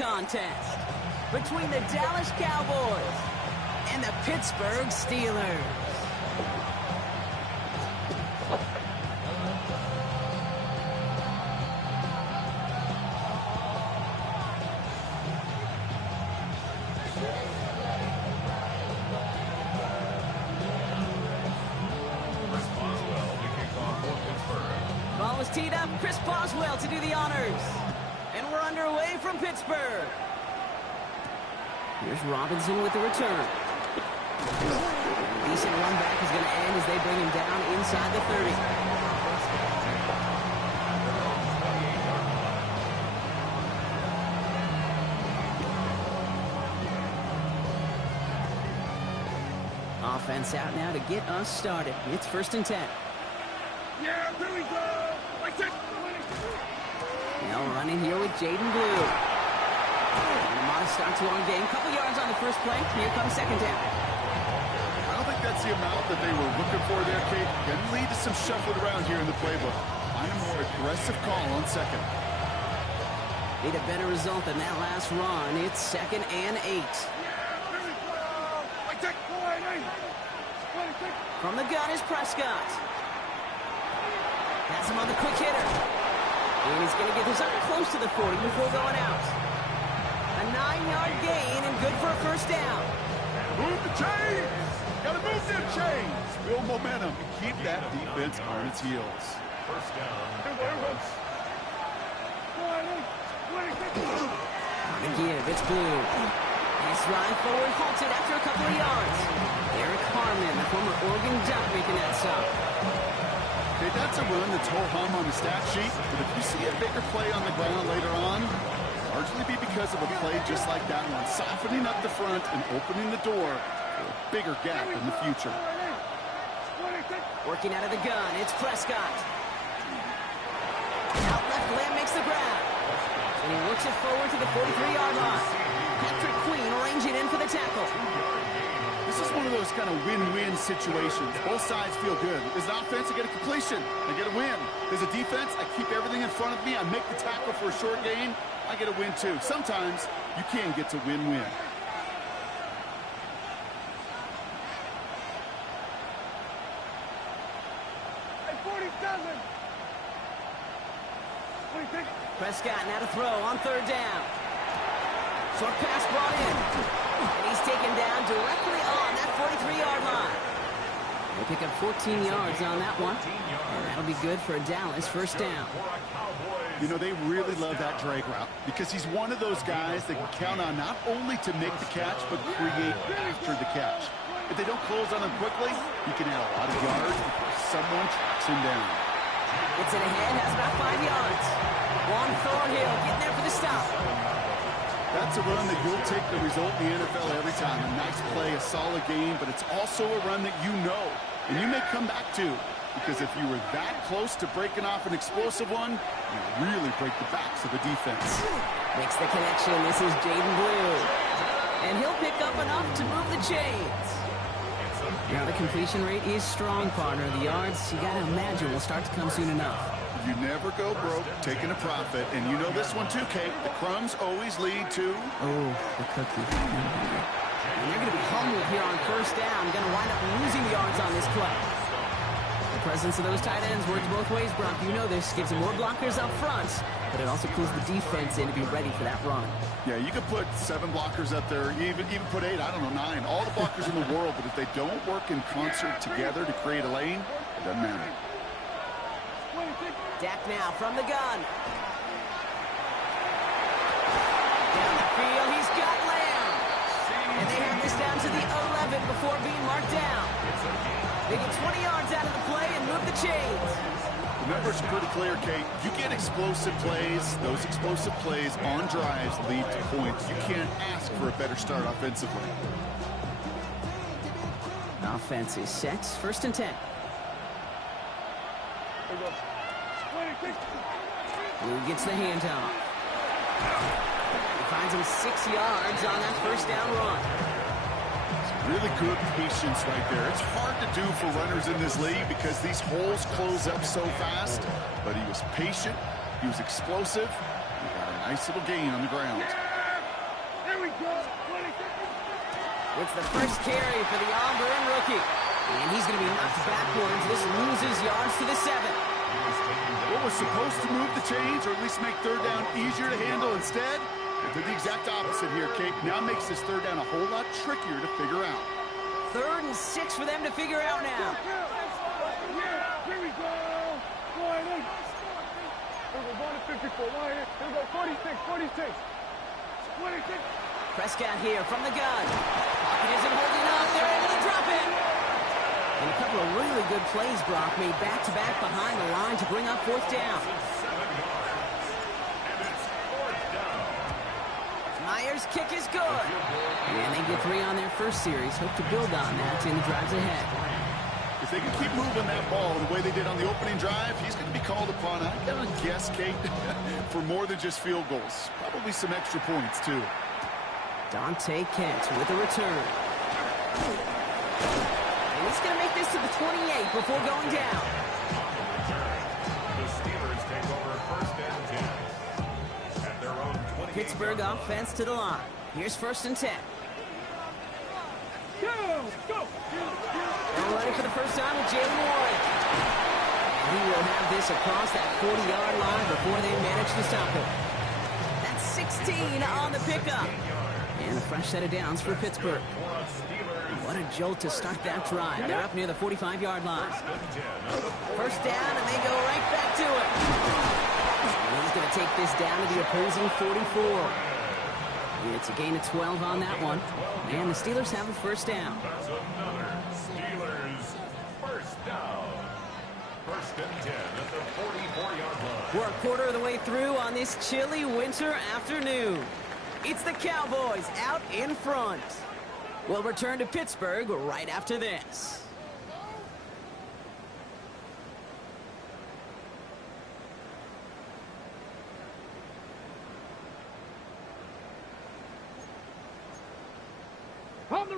contest between the Dallas Cowboys and the Pittsburgh Steelers. Ball was teed up. Chris Boswell to do the honors. And we're underway from Pittsburgh. Here's Robinson with the return. Decent run back is going to end as they bring him down inside the 30. Offense out now to get us started. It's 1st and 10. Yeah, there we go. Now running here with Jaden Blue. And a modest start to our game. Couple yards on the first play. Here comes 2nd down. I don't think that's the amount that they were looking for there, Kate. Can lead to some shuffling around here in the playbook. Find a more aggressive call on 2nd. Need a better result than that last run. It's 2nd and 8. From the gun is Prescott. That's him on the quick hitter. And he's going to get this up close to the 40 before going out. A 9-yard gain and good for a 1st down. Move the chains. Got to move them chains. Build momentum. Keep that defense on its heels. 1st down. On the give, it's Blue. Nice ride forward, halted after a couple of yards. Eric Harmon, the former Oregon Duck, making that stop. Okay, that's a run that's ho-hum on the stat sheet, but if you see a bigger play on the ground later on, largely be because of a play just like that one, softening up the front and opening the door for a bigger gap in the future. Working out of the gun, it's Prescott. Out left, Lamb makes the grab. And he works it forward to the 43-yard line. Patrick Queen arranging in for the tackle. This is one of those kind of win-win situations. Both sides feel good. As an offense, I get a completion. I get a win. As a defense, I keep everything in front of me. I make the tackle for a short gain. I get a win, too. Sometimes you can get to win-win. Prescott now to throw on 3rd down. Short pass brought in. And he's taken down directly on that 43-yard line. They pick up 14 yards on that one. And that'll be good for a Dallas 1st down. You know, they really love that drag route because he's one of those guys that can count on not only to make the catch, but create after the catch. If they don't close on him quickly, he can add a lot of yards before someone tracks him down. Gets it ahead, has about 5 yards. Juan Thornhill getting there for the stop. That's a run that you'll take the result in the NFL every time. A nice play, a solid game, but it's also a run that you know, and you may come back to, because if you were that close to breaking off an explosive one, you really break the backs of the defense. Makes the connection. This is Jaden Blue. And he'll pick up enough to move the chains. Now the completion rate is strong, partner. The yards, you got to imagine, will start to come soon enough. You never go broke taking a profit, and you know this one too, Kate. The crumbs always lead to... Oh, the cookie. And they're going to be humbled here on 1st down. Going to wind up losing yards on this play. The presence of those tight ends works both ways, Brock. You know this. Gives them more blockers up front, but it also pulls the defense in to be ready for that run. Yeah, you could put 7 blockers up there, even put 8, I don't know, 9. All the blockers in the world, but if they don't work in concert together to create a lane, it doesn't matter. Dak now from the gun. Down the field, he's got Lamb. And they have this down to the 11 before being marked down. They get 20 yards out of the play and move the chains. The numbers are pretty clear, Kate. You get explosive plays. Those explosive plays on drives lead to points. You can't ask for a better start offensively. Offense is set. 1st and 10. Blue gets the handoff. He finds him 6 yards on that 1st down run. Really good patience right there. It's hard to do for runners in this league because these holes close up so fast. But he was patient. He was explosive. He got a nice little gain on the ground. It's the first carry for the Auburn rookie. And he's going to be knocked backwards. This loses yards to the 7. What was supposed to move the chains, or at least make third down easier to handle instead, it did the exact opposite here, Kate. Now makes this third down a whole lot trickier to figure out. 3rd and 6 for them to figure out now. Here we go. We're going to 54. Here we go. 46. Prescott here from the gun. Pocket isn't holding up. They're able to drop it. And a couple of really good plays, Brock, made back-to-back behind the line to bring up 4th down. Myers' kick is good. And they get 3 on their first series. Hope to build on that in the drives ahead. If they can keep moving that ball the way they did on the opening drive, he's going to be called upon, I'm going to guess, Kate, for more than just field goals. Probably some extra points, too. Dante Kent with the return. And he's going to make this to the 28 before going down. The Steelers take over 1st and 10 at their own 28. Pittsburgh offense to the line. Here's 1st and 10. Go! They're running for the first time with Jalen Warren. And he will have this across that 40-yard line before they manage to stop him. That's 16 on the pickup. And a fresh set of downs for Pittsburgh. What a jolt to start that drive. They're up near the 45-yard line. First down, and they go right back to it. And he's going to take this down to the opposing 44. And it's a gain of 12 on that one. And the Steelers have a first down. That's another Steelers first down. 1st and 10 at the 44-yard line. We're a quarter of the way through on this chilly winter afternoon. It's the Cowboys out in front. We'll return to Pittsburgh right after this.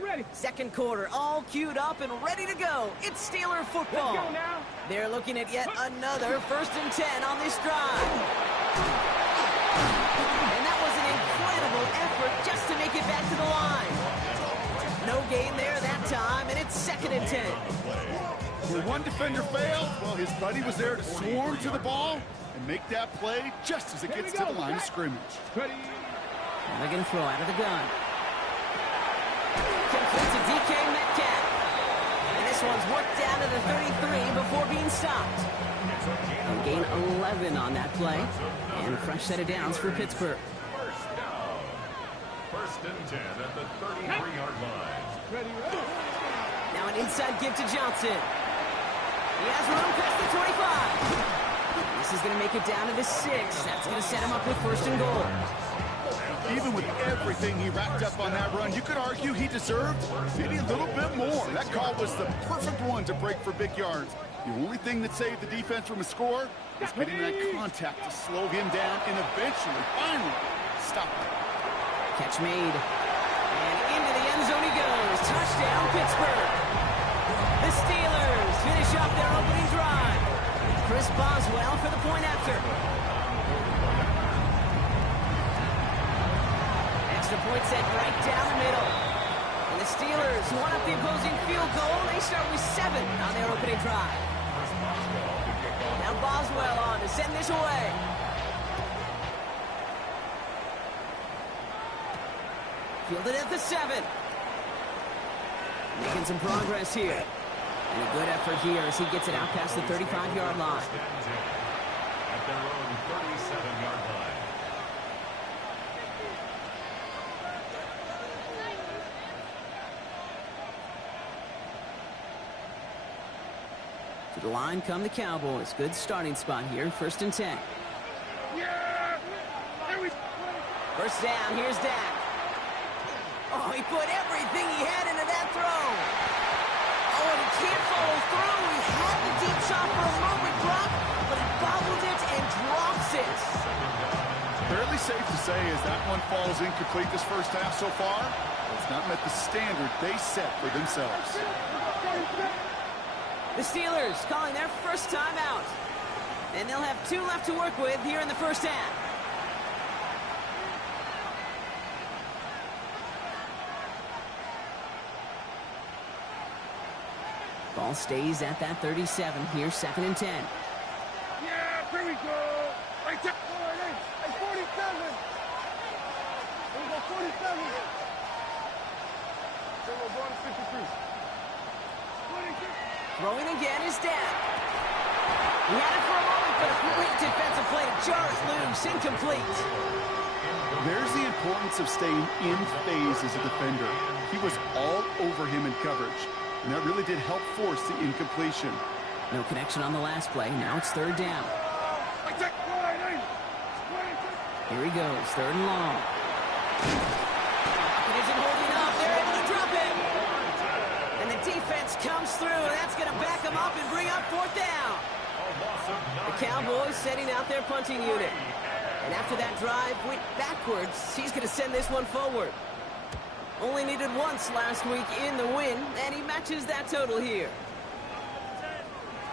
Ready. Second quarter, all queued up and ready to go. It's Steeler football. Let's go now. They're looking at yet another 1st and 10 on this drive. And that was an incredible effort just to make it back to the line. No gain there that time, and it's 2nd and 10. Where one defender failed, well, his buddy was there to swarm to the ball and make that play just as it gets to the line of scrimmage. Ready. And they're going to throw out of the gun. Complete to DK Metcalf. And this one's worked down to the 33 before being stopped. And gain 11 on that play. And a fresh set of downs for Pittsburgh. First down. 1st and 10 at the 33-yard line. Ready. Now an inside give to Johnson. He has room past the 25. This is going to make it down to the 6. That's going to set him up with 1st and goal. Even with everything he racked up on that run, you could argue he deserved maybe a little bit more. That call was the perfect one to break for big yards. The only thing that saved the defense from a score was getting that contact to slow him down and eventually, finally, stop him. Catch made. And into the end zone he goes. Touchdown, Pittsburgh. The Steelers finish off their opening drive. Chris Boswell for the point after. Extra point set right down the middle. And the Steelers, who want up the opposing field goal, they start with 7 on their opening drive. Now Boswell on to send this away. Fielded at the 7. Making some progress here. And a good effort here as he gets it out past the 35-yard line. At their own 37-yard line. To the line come the Cowboys. Good starting spot here. 1st and 10. First down. Here's Dak. Oh, he put everything he had into that throw. Oh, and he can't follow through. He had the deep shot for a moment, Brock, but he bobbled it and drops it. Fairly safe to say as that one falls incomplete this first half so far, it's not met the standard they set for themselves. The Steelers calling their first time out. And they'll have 2 left to work with here in the first half. Ball stays at that 37. Here's 2nd and 10. Yeah, here we go. Right there. Hey, 47. Here we go, 47. Here we go, going to 53. 26. Throwing again is down. He had it for a moment, but a great defensive play to jar it loose. Incomplete. There's the importance of staying in phase as a defender. He was all over him in coverage, and that really did help force the incompletion. No connection on the last play. Now it's 3rd down. Here he goes, 3rd and long. It isn't holding up. They're able to drop it. And the defense comes through, and that's going to back him up and bring up 4th down. The Cowboys setting out their punting unit. And after that drive went backwards, he's going to send this one forward. Only needed once last week in the win, and he matches that total here.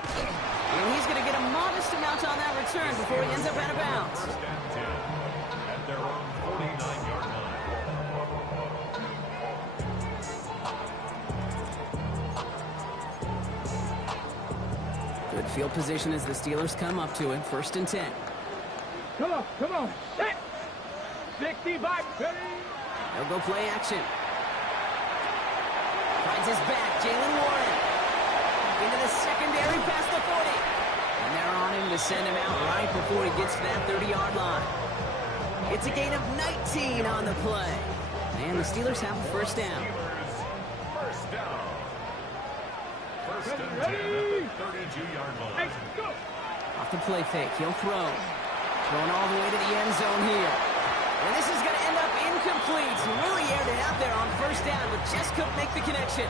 And he's going to get a modest amount on that return before he ends up out of bounds. At their own 49-yard line. Good field position as the Steelers come up to it. 1st and 10. Come on. Set. 65. They'll go play action. Finds his back, Jalen Warren. Into the secondary past the 40. And they're on him to send him out right before he gets to that 30-yard line. It's a gain of 19 on the play. And the Steelers have a 1st down. First down. 1st and 10 at the 32-yard line. Hey, go. Off the play fake, he'll throw. Throwing all the way to the end zone here. And this is going to end up incomplete. He really aired it out there on 1st down, but just couldn't make the connection.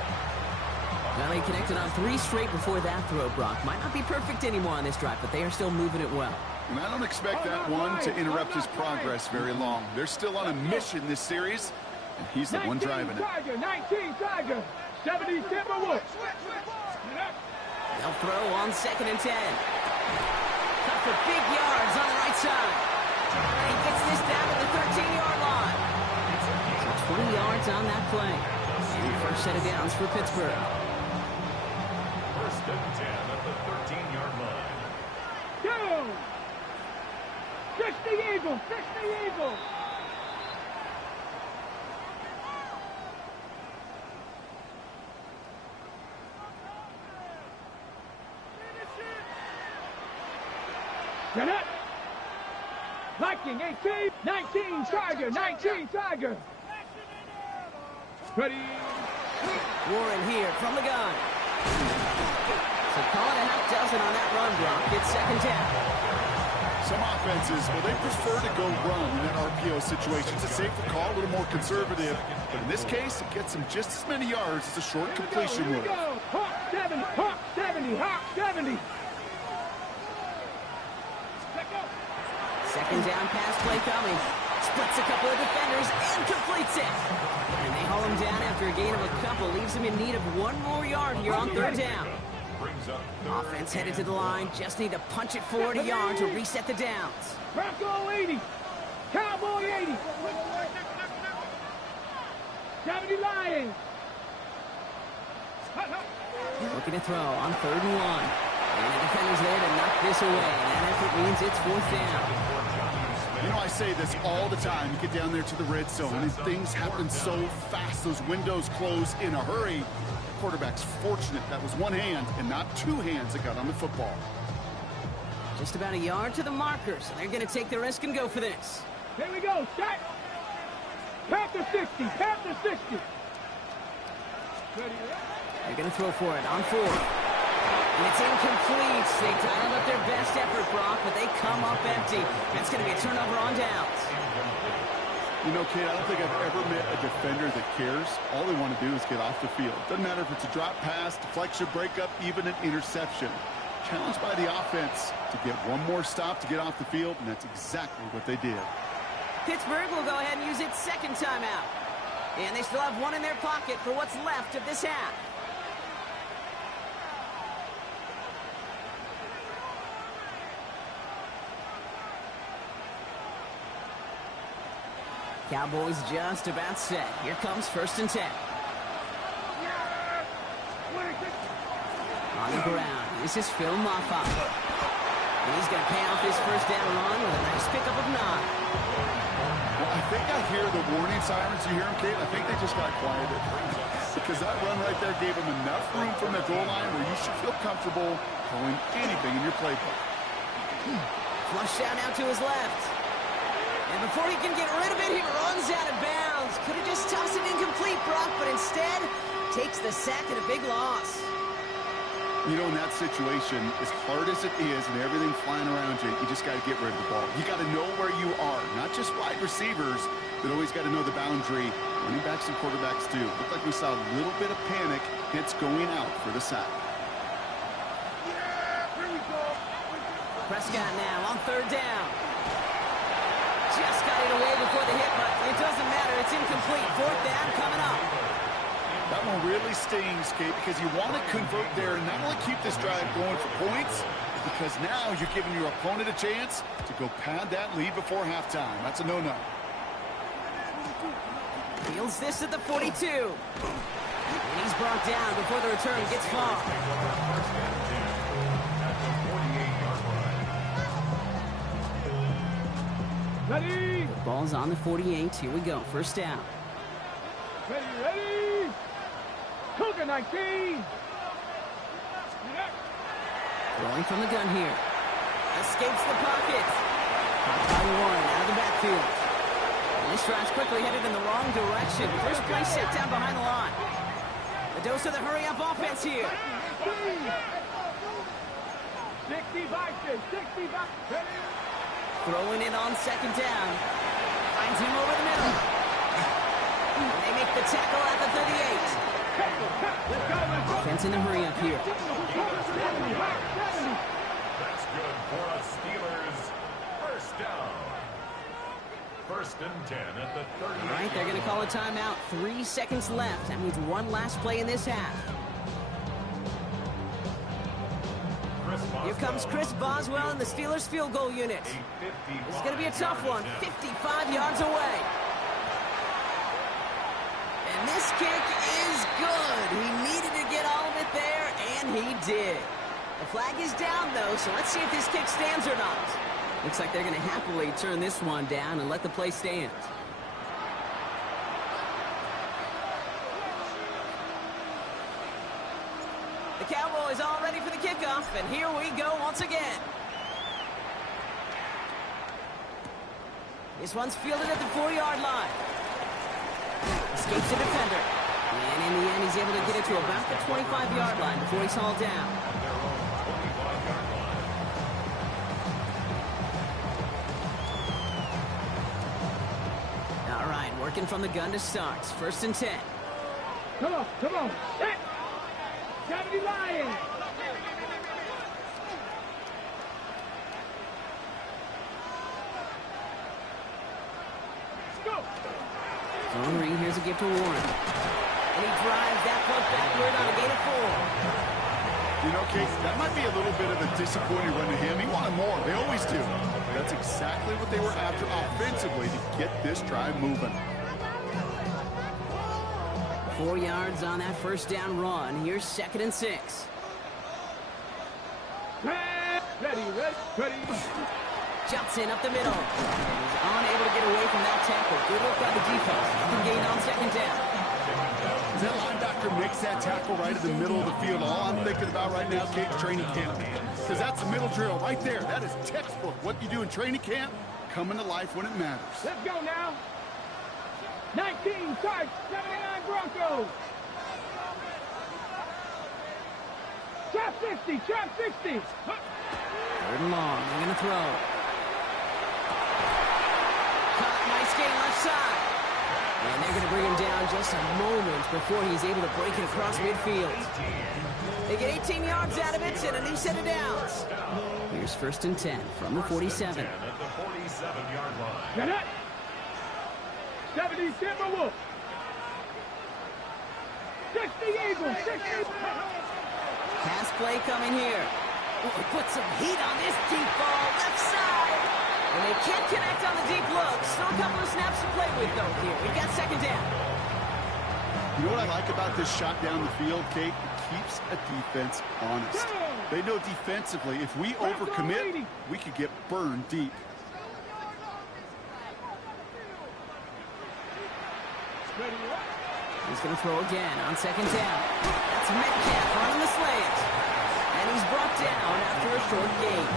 Well, he connected on 3 straight before that throw, Brock. Might not be perfect anymore on this drive, but they are still moving it well. And I don't expect that one to interrupt his progress very long. They're still on a mission this series, and he's the one driving it. 19 Tiger. 70 Timberwolves. They'll throw on 2nd and 10. Cut for big yards on the right side. And he gets this down to the 13-yard line. So 20 yards on that play. And first set of downs for Pittsburgh. 1st and 10 at the 13-yard line. Go! 60 Eagles. 60 Eagles. Get it! Viking 18, 19 Tiger, 19 Tiger. Ready? Warren here from the gun. So call it a half dozen on that run block. It's 2nd down. Some offenses, well, they prefer to go run in that RPO situation. It's a safer call, a little more conservative. But in this case, it gets them just as many yards as a short completion would. Hawk 70, Hawk 70, Hawk 70. 2nd down pass play coming. Splits a couple of defenders and completes it. And they haul him down after a gain of a couple. Leaves him in need of 1 more yard here on 3rd down. Offense headed to the line. Just need to punch it forward a yard to reset the downs. Bronco 80. Cowboy 80. 70 Lions. Looking to throw on 3rd and 1. And the defender's there to knock this away. And that effort means it's 4th down. You know, I say this all the time. You get down there to the red zone, and things happen so fast. Those windows close in a hurry. The quarterback's fortunate that was one hand and not 2 hands that got on the football. Just about a yard to the marker, so they're going to take the risk and go for this. Here we go. Set. Panther 60. Panther 60. They're going to throw for it on 4th. And it's incomplete. They dialed up their best effort, Brock, but they come up empty. That's going to be a turnover on downs. You know, Kate, I don't think I've ever met a defender that cares. All they want to do is get off the field. Doesn't matter if it's a drop pass, deflection, breakup, even an interception. Challenged by the offense to get one more stop to get off the field, and that's exactly what they did. Pittsburgh will go ahead and use its 2nd timeout. And they still have 1 in their pocket for what's left of this half. Cowboys just about set. Here comes 1st and 10. On the ground, this is Phil Moffa. And he's going to pay off his first down run with a nice pickup of 9. Well, I think I hear the warning sirens. You hear them, Kate? I think they just got quieted. Because that run right there gave him enough room from the goal line where you should feel comfortable calling anything in your playbook. Flush down out to his left. And before he can get rid of it, he runs out of bounds. Could have just tossed it incomplete, Brock, but instead takes the sack and a big loss. You know, in that situation, as hard as it is and everything flying around you, you just got to get rid of the ball. You got to know where you are, not just wide receivers, but always got to know the boundary. Running backs and quarterbacks do. Looked like we saw a little bit of panic, hence going out for the sack. Yeah, here we go. Prescott now on 3rd down. Just got it away before the hit, but it doesn't matter. It's incomplete. 4th down coming up. That one really stings, Kate, because you want to convert there and not only keep this drive going for points, because now you're giving your opponent a chance to go pad that lead before halftime. That's a no-no. Fields this at the 42. And he's brought down before the return gets far. Ready? The ball's on the 48. Here we go. 1st down. Ready, ready. Cougar 19. Throwing from the gun here. Escapes the pocket. Caught by Warren out of the backfield. And this drive's quickly headed in the wrong direction. First play set down behind the line. A dose of the hurry-up offense here. 65, 65. Throwing it on 2nd down. Finds him over the middle. And they make the tackle at the 38. Offense in the hurry-up here. That's good for a Steelers first down. 1st and 10 at the 30. All right, they're going to call a timeout. 3 seconds left. That means one last play in this half. Here comes Chris Boswell and the Steelers field goal unit. This is going to be a tough one. 55 yards away. And this kick is good. He needed to get all of it there, and he did. The flag is down, though, so let's see if this kick stands or not. Looks like they're going to happily turn this one down and let the play stand. The Cowboys all ready for the kickoff, and here we go once again. This one's fielded at the 4-yard line. Escapes the defender. And in the end, he's able to get it to about the 25-yard line before he's hauled down. All right, working from the gun to start. 1st and 10. Come on, come on. Set. 70 Lions. Let's go. Zone read, here's a gift to Warren. And he drives that punt backward on a gain of 4. You know, Case, that might be a little bit of a disappointing run to him. He wanted more. They always do. That's exactly what they were after offensively to get this drive moving. 4 yards on that 1st down run. Here's 2nd and 6. Ready, ready, ready. Jumps in up the middle. He's unable to get away from that tackle. Good work by the defense. Nothing gained on 2nd down. As that linebacker makes that tackle right in the middle of the field, all I'm thinking about right now, Kate, training camp. Because that's the middle drill right there. That is textbook. What you do in training camp, coming to life when it matters. Let's go now. 19, charge, 79 Broncos. Trap 60, trap 60. 3rd and long. They're going to throw. Caught, nice gain left side. And they're going to bring him down just a moment before he's able to break it across midfield. They get 18 yards out of it and a new set of downs. Here's 1st and 10 from the 47. At the 47-yard line. Get it. 70 Timberwolves. 60 Eagles, 60. Pass play coming here. Ooh, put some heat on this deep ball, left side. And they can't connect on the deep look. Still a couple of snaps to play with, though, here. We've got 2nd down. You know what I like about this shot down the field, Kate? You keeps a defense honest. They know defensively, if we overcommit, we could get burned deep. He's going to throw again on second down. That's Metcalf running the slant. And he's brought down after a short gain.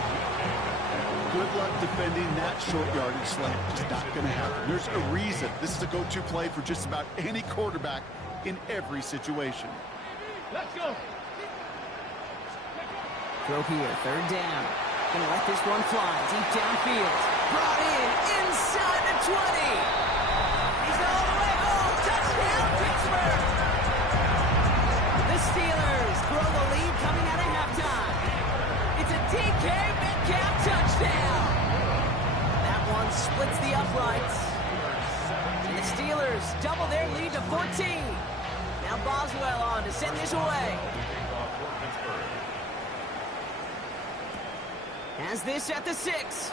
Good luck defending that short yardage slant. Just not going to happen. There's a reason this is a go-to play for just about any quarterback in every situation. Let's go. Throw here, third down. Gonna let this one fly deep downfield. Brought in inside the 20. He's all the way home. Touchdown, Pittsburgh. The Steelers grow the lead coming out of halftime. It's a DK Metcalf touchdown. That one splits the uprights. And the Steelers double their lead to 14. Now Boswell on to send this away. Has this at the 6.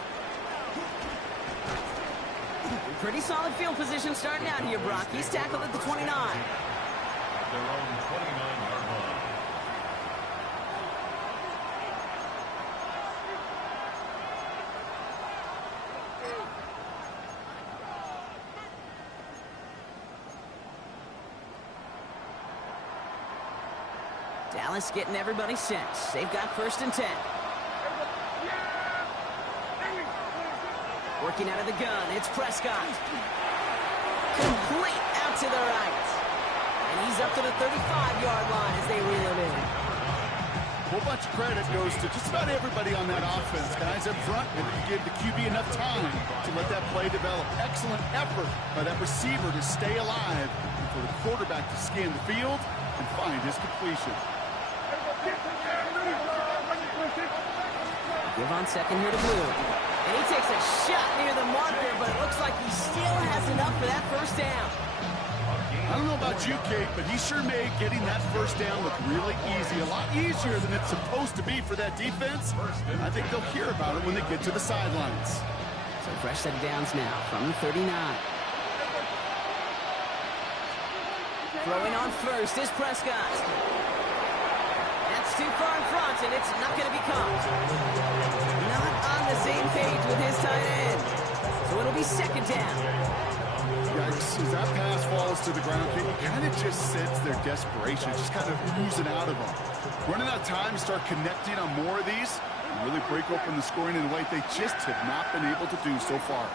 Pretty solid field position starting out here, Brock. He's tackled at the 29. Their own 29-yard line. Dallas getting everybody set. They've got 1st and 10. Working out of the gun, it's Prescott. Complete out to the right. And he's up to the 35-yard line as they reel it in. A whole bunch of credit goes to just about everybody on that offense. Guys up front, and give the QB enough time to let that play develop. Excellent effort by that receiver to stay alive and for the quarterback to scan the field and find his completion. Give on second here to Blue. And he takes a shot near the marker, but it looks like he still has enough for that 1st down. I don't know about you, Kate, but he sure made getting that 1st down look really easy. A lot easier than it's supposed to be for that defense. I think they'll hear about it when they get to the sidelines. So fresh set of downs now from the 39. Throwing on first is Prescott. That's too far in front, and it's not going to be caught. Not on the same page with his tight end. So it'll be 2nd down. Yikes, as that pass falls to the ground, you kind of just sense their desperation, just kind of oozing out of them. Running out of time to start connecting on more of these and really break open the scoring in a way they just have not been able to do so far.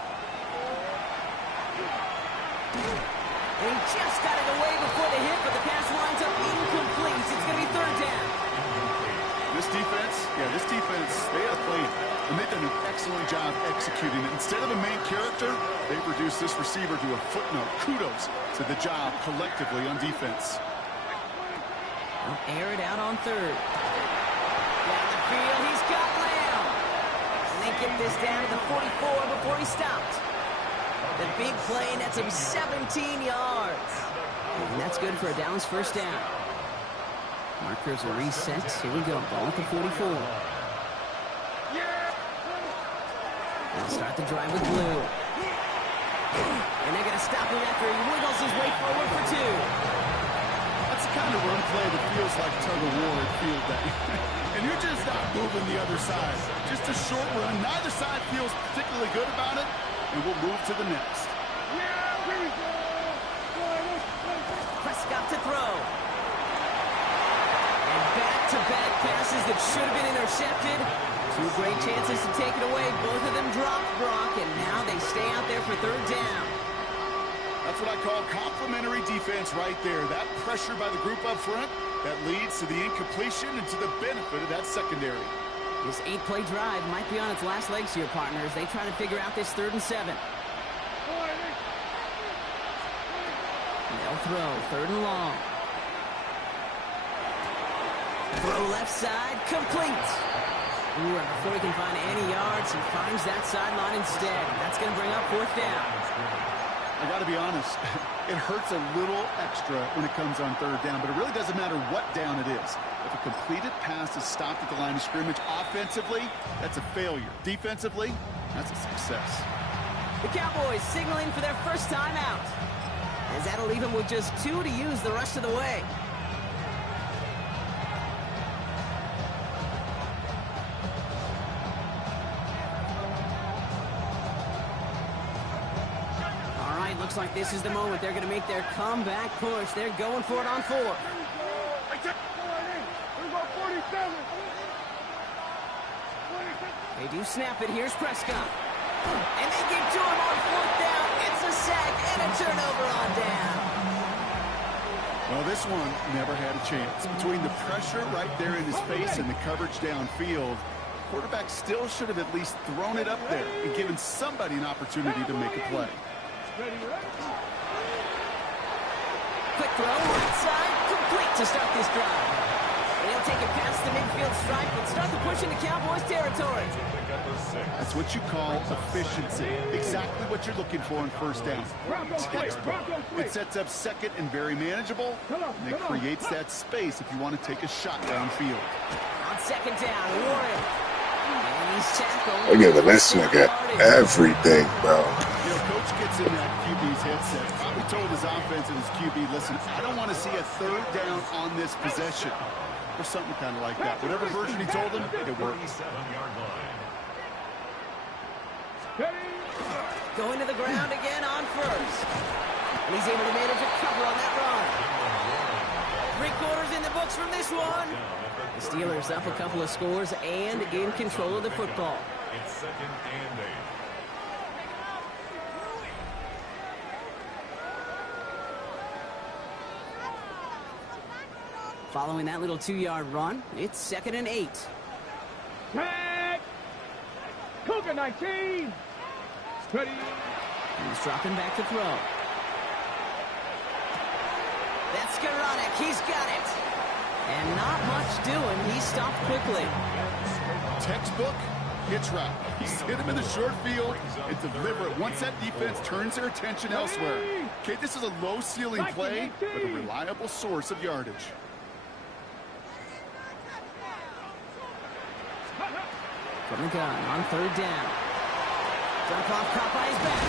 And he just got it away before the hit, but the pass winds up incomplete. It's going to be 3rd down. This defense, they have played, and they've done an excellent job executing it. Instead of a main character, they've reduced this receiver to a footnote. Kudos to the job collectively on defense. They'll air it out on 3rd. Down the field, he's got Lamb. And they get this down to the 44 before he stopped. The big play nets him 17 yards. And that's good for a Dallas 1st down. Markers are reset. Here we go. Ball at the 44. They'll start the drive with Blue. And they're going to stop him after he wiggles his way forward for 2. That's the kind of run play that feels like tug-of-war at field day. And you're just not moving the other side. Just a short run. Neither side feels particularly good about it. And we'll move to the next. Prescott to throw. Back-to-back passes that should have been intercepted. 2 great chances to take it away. Both of them dropped, Brock, and now they stay out there for 3rd down. That's what I call complimentary defense right there. That pressure by the group up front, that leads to the incompletion and to the benefit of that secondary. This 8-play drive might be on its last legs here, partners. They try to figure out this 3rd and 7. They'll throw 3rd and long. Throw left side, complete. Ooh, and before he can find any yards, he finds that sideline instead. That's going to bring up 4th down. I got to be honest, it hurts a little extra when it comes on 3rd down, but it really doesn't matter what down it is. If a completed pass is stopped at the line of scrimmage offensively, that's a failure. Defensively, that's a success. The Cowboys signaling for their 1st time out, as that'll leave them with just 2 to use the rest of the way. Looks like this is the moment they're going to make their comeback push. They're going for it on 4. I check. We go 47. They do snap it. Here's Prescott. And they get to him on 4th down. It's a sack and a turnover on down. Well, this one never had a chance. Between the pressure right there in his face and the coverage downfield, quarterback still should have at least thrown it up there and given somebody an opportunity to make a play. Quick throw, right side, complete to start this drive. They'll take it past the midfield stripe and start the push into Cowboys territory. That's what you call efficiency. Exactly what you're looking for in first down. Textbook. It sets up second and very manageable, and it creates that space if you want to take a shot downfield. On 2nd down, Warren. And he's tackled. They're giving this nigga everything, bro. You know, Coach gets in that QB's headset. Probably told his offense and his QB, listen, I don't want to see a 3rd down on this possession. Or something kind of like that. Whatever version he told him, it worked. Going to the ground again on 1st. And he's able to manage a cover on that run. 3 quarters in the books from this one. The Steelers up a couple of scores and in control of the football. It's 2nd and 8. Following that little 2-yard run, it's 2nd and 8. Tag. Cougar 19. Steady. He's dropping back to throw. That's Skoranek. He's got it. And not much doing. He stopped quickly. Textbook hitch route. He's hit him in the short field and deliver it once that defense turns their attention elsewhere. Okay, this is a low-ceiling play, but a reliable source of yardage. From the gun on 3rd down. Dump off caught by his back.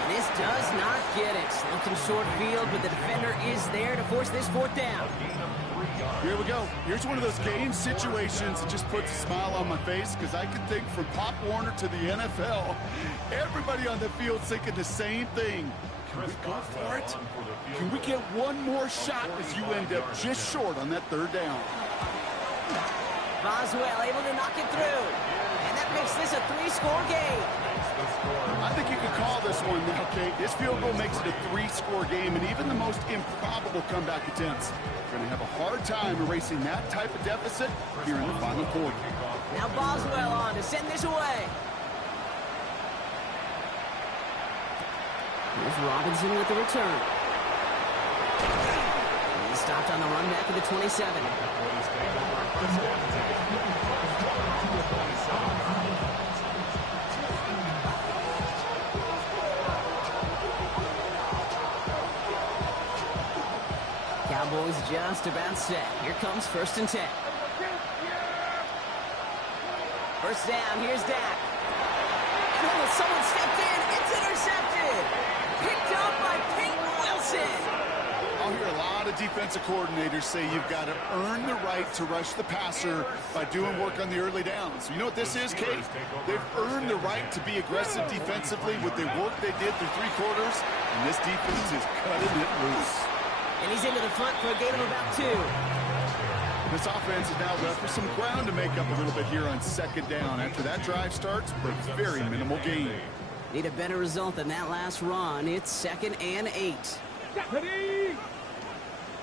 And this does not get it. Looking short field, but the defender is there to force this 4th down. Here we go. Here's one of those game situations that just puts a smile on my face because I can think from Pop Warner to the NFL. Everybody on the field thinking the same thing. Can we go for it? Can we get one more shot as you end up just short on that 3rd down? Boswell able to knock it through. And that makes this a 3-score game. I think you could call this one now, Kate. This field goal makes it a 3-score game, and even the most improbable comeback attempts are going to have a hard time erasing that type of deficit here in the final quarter. Now Boswell on to send this away. Here's Robinson with the return. He's stopped on the run back of the 27. Cowboys just about set. Here comes 1st and 10. 1st down, here's Dak. And someone stepped in. It's intercepted. Picked up by Peyton Wilson. I'll hear a lot of defensive coordinators say you've got to earn the right to rush the passer by doing work on the early downs. You know what this is, Kate? They've earned the right to be aggressive defensively with the work they did through 3 quarters, and this defense is cutting it loose. And he's into the front for a gain of about 2. This offense is now left with some ground to make up a little bit here on 2nd down. After that drive starts, but very minimal gain. Need a better result than that last run. It's 2nd and 8. Ready.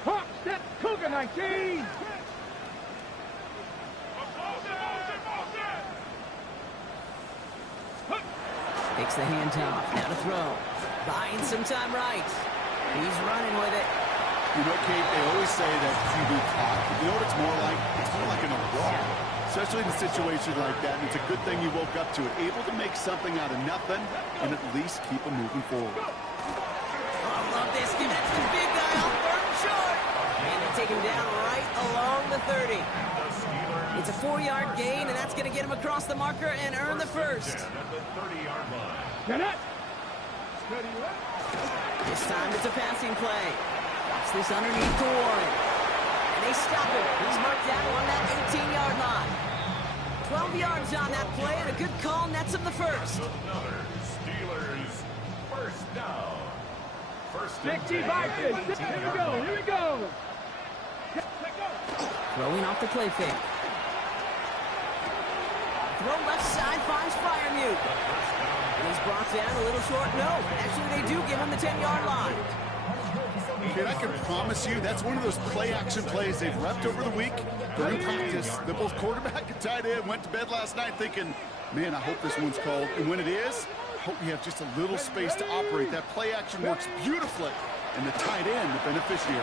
Hop, step, Cougar 19. Takes the handoff. Now to throw. Buying some time right. He's running with it. You know, Kate, they always say that QB clock. You know what it's more like? It's more like an aurora. Especially in a situation like that. And it's a good thing you woke up to it. Able to make something out of nothing and at least keep them moving forward. I love this. Give it to the big guy off 3rd and short. And they take him down right along the 30. It's a 4-yard gain, and that's going to get him across the marker and earn the 1st. Get it. This time it's a passing play. Drops this underneath to Warren. And they stop him. He's marked down along that 18-yard line. 12 yards on that play, and a good call nets him the 1st. Another Steelers 1st down. First and 10 65. at the Here 19 we yard go. line. Here we go. Throwing off the play fake. Throw left side finds Fryermuth. And he's brought down a little short. No, actually they do give him the 10-yard line. Kid, I can promise you that's one of those play-action plays they've repped over the week during practice. The both quarterback and tight end went to bed last night thinking, man, I hope this one's called. And when it is, I hope we have just a little space to operate. That play-action works beautifully, and the tight end, the beneficiary.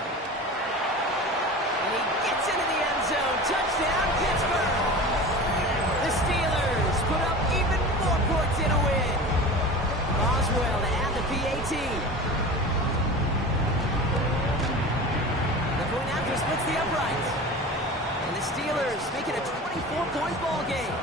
And he gets into the end zone. Touchdown, Pittsburgh. The Steelers put up even more points in a win. Boswell to add the PAT. The point after splits the uprights. And the Steelers make it a 24-point ball game.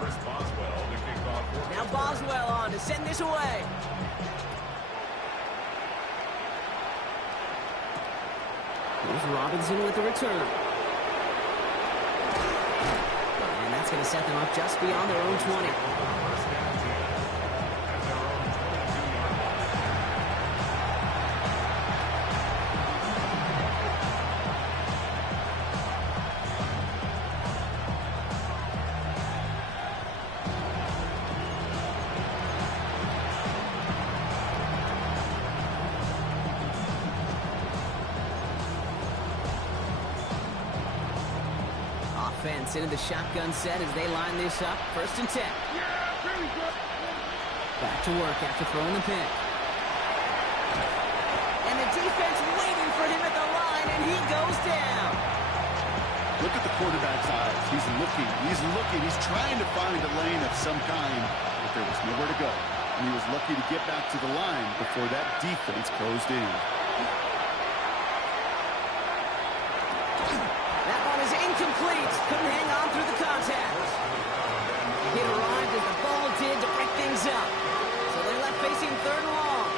Chris Boswell to kick off. Now Boswell on to send this away. Here's Robinson with the return. And that's going to set them up just beyond their own 20. First and 10 at their own 22-yard line. Offense into the shotgun set as they line this up. First and 10. Back to work after throwing the pick. And the defense waiting for him at the line, and he goes down. Look at the quarterback's eyes. He's looking. He's trying to find a lane of some kind, but there was nowhere to go. And he was lucky to get back to the line before that defense closed in. That one is incomplete. Couldn't hang on through the contact. It arrived as the ball did to break things up. So they're left facing third and long.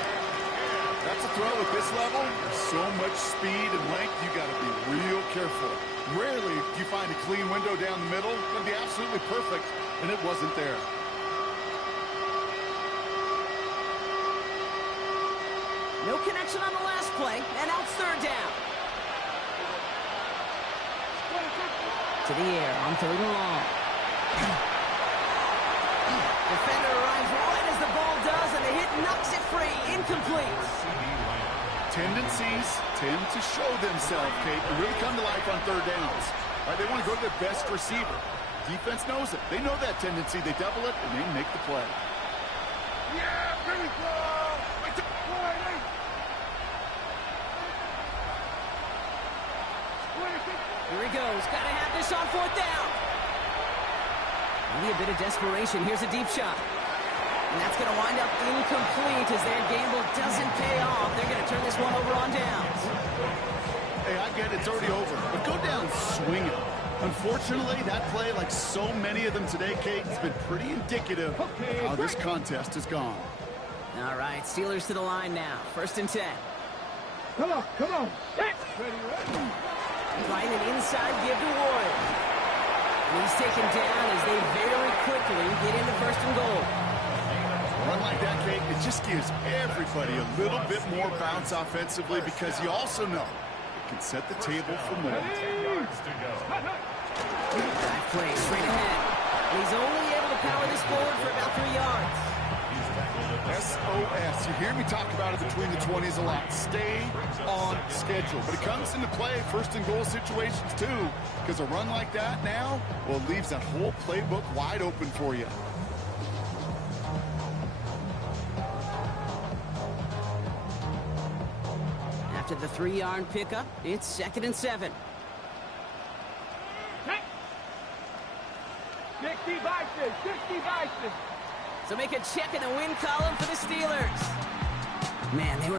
That's a throw at this level. There's so much speed and length, you got to be real careful. Rarely do you find a clean window down the middle. It's going to be absolutely perfect, and it wasn't there. No connection on the last play, and out third down. To the air on third and long. Defender arrives right as the ball does, and the hit knocks it free. Incomplete. Tendencies tend to show themselves, Kate, and really come to life on third downs. Right, they want to go to their best receiver. Defense knows it. They know that tendency. They double it, and they make the play. Yeah, here we go. Here he goes. Got to have this on fourth down. Maybe a bit of desperation. Here's a deep shot. And that's going to wind up incomplete as their gamble doesn't pay off. They're going to turn this one over on downs. Hey, I get it. It's already over. But go down swinging. Unfortunately, that play, like so many of them today, Kate, has been pretty indicative of how this contest has gone. All right, Steelers to the line now. First and 10. Come on, come on. Ready. Trying an inside give to Ward. And he's taken down as they very quickly get into first and goal. A run like that, Kate, it just gives everybody a little bit more bounce offensively because you also know it can set the table for more. 10 yards to go. Drive play straight ahead. And he's only able to power this forward for about 3 yards. SOS. You hear me talk about it between the 20s a lot. Stay on schedule. But it comes into play first and goal situations too, because a run like that now, well, it leaves that whole playbook wide open for you. After the 3-yard pickup, it's second and 7. 60 Vikings, 60 Vikings. So make a check in the win column for the Steelers. Man, they were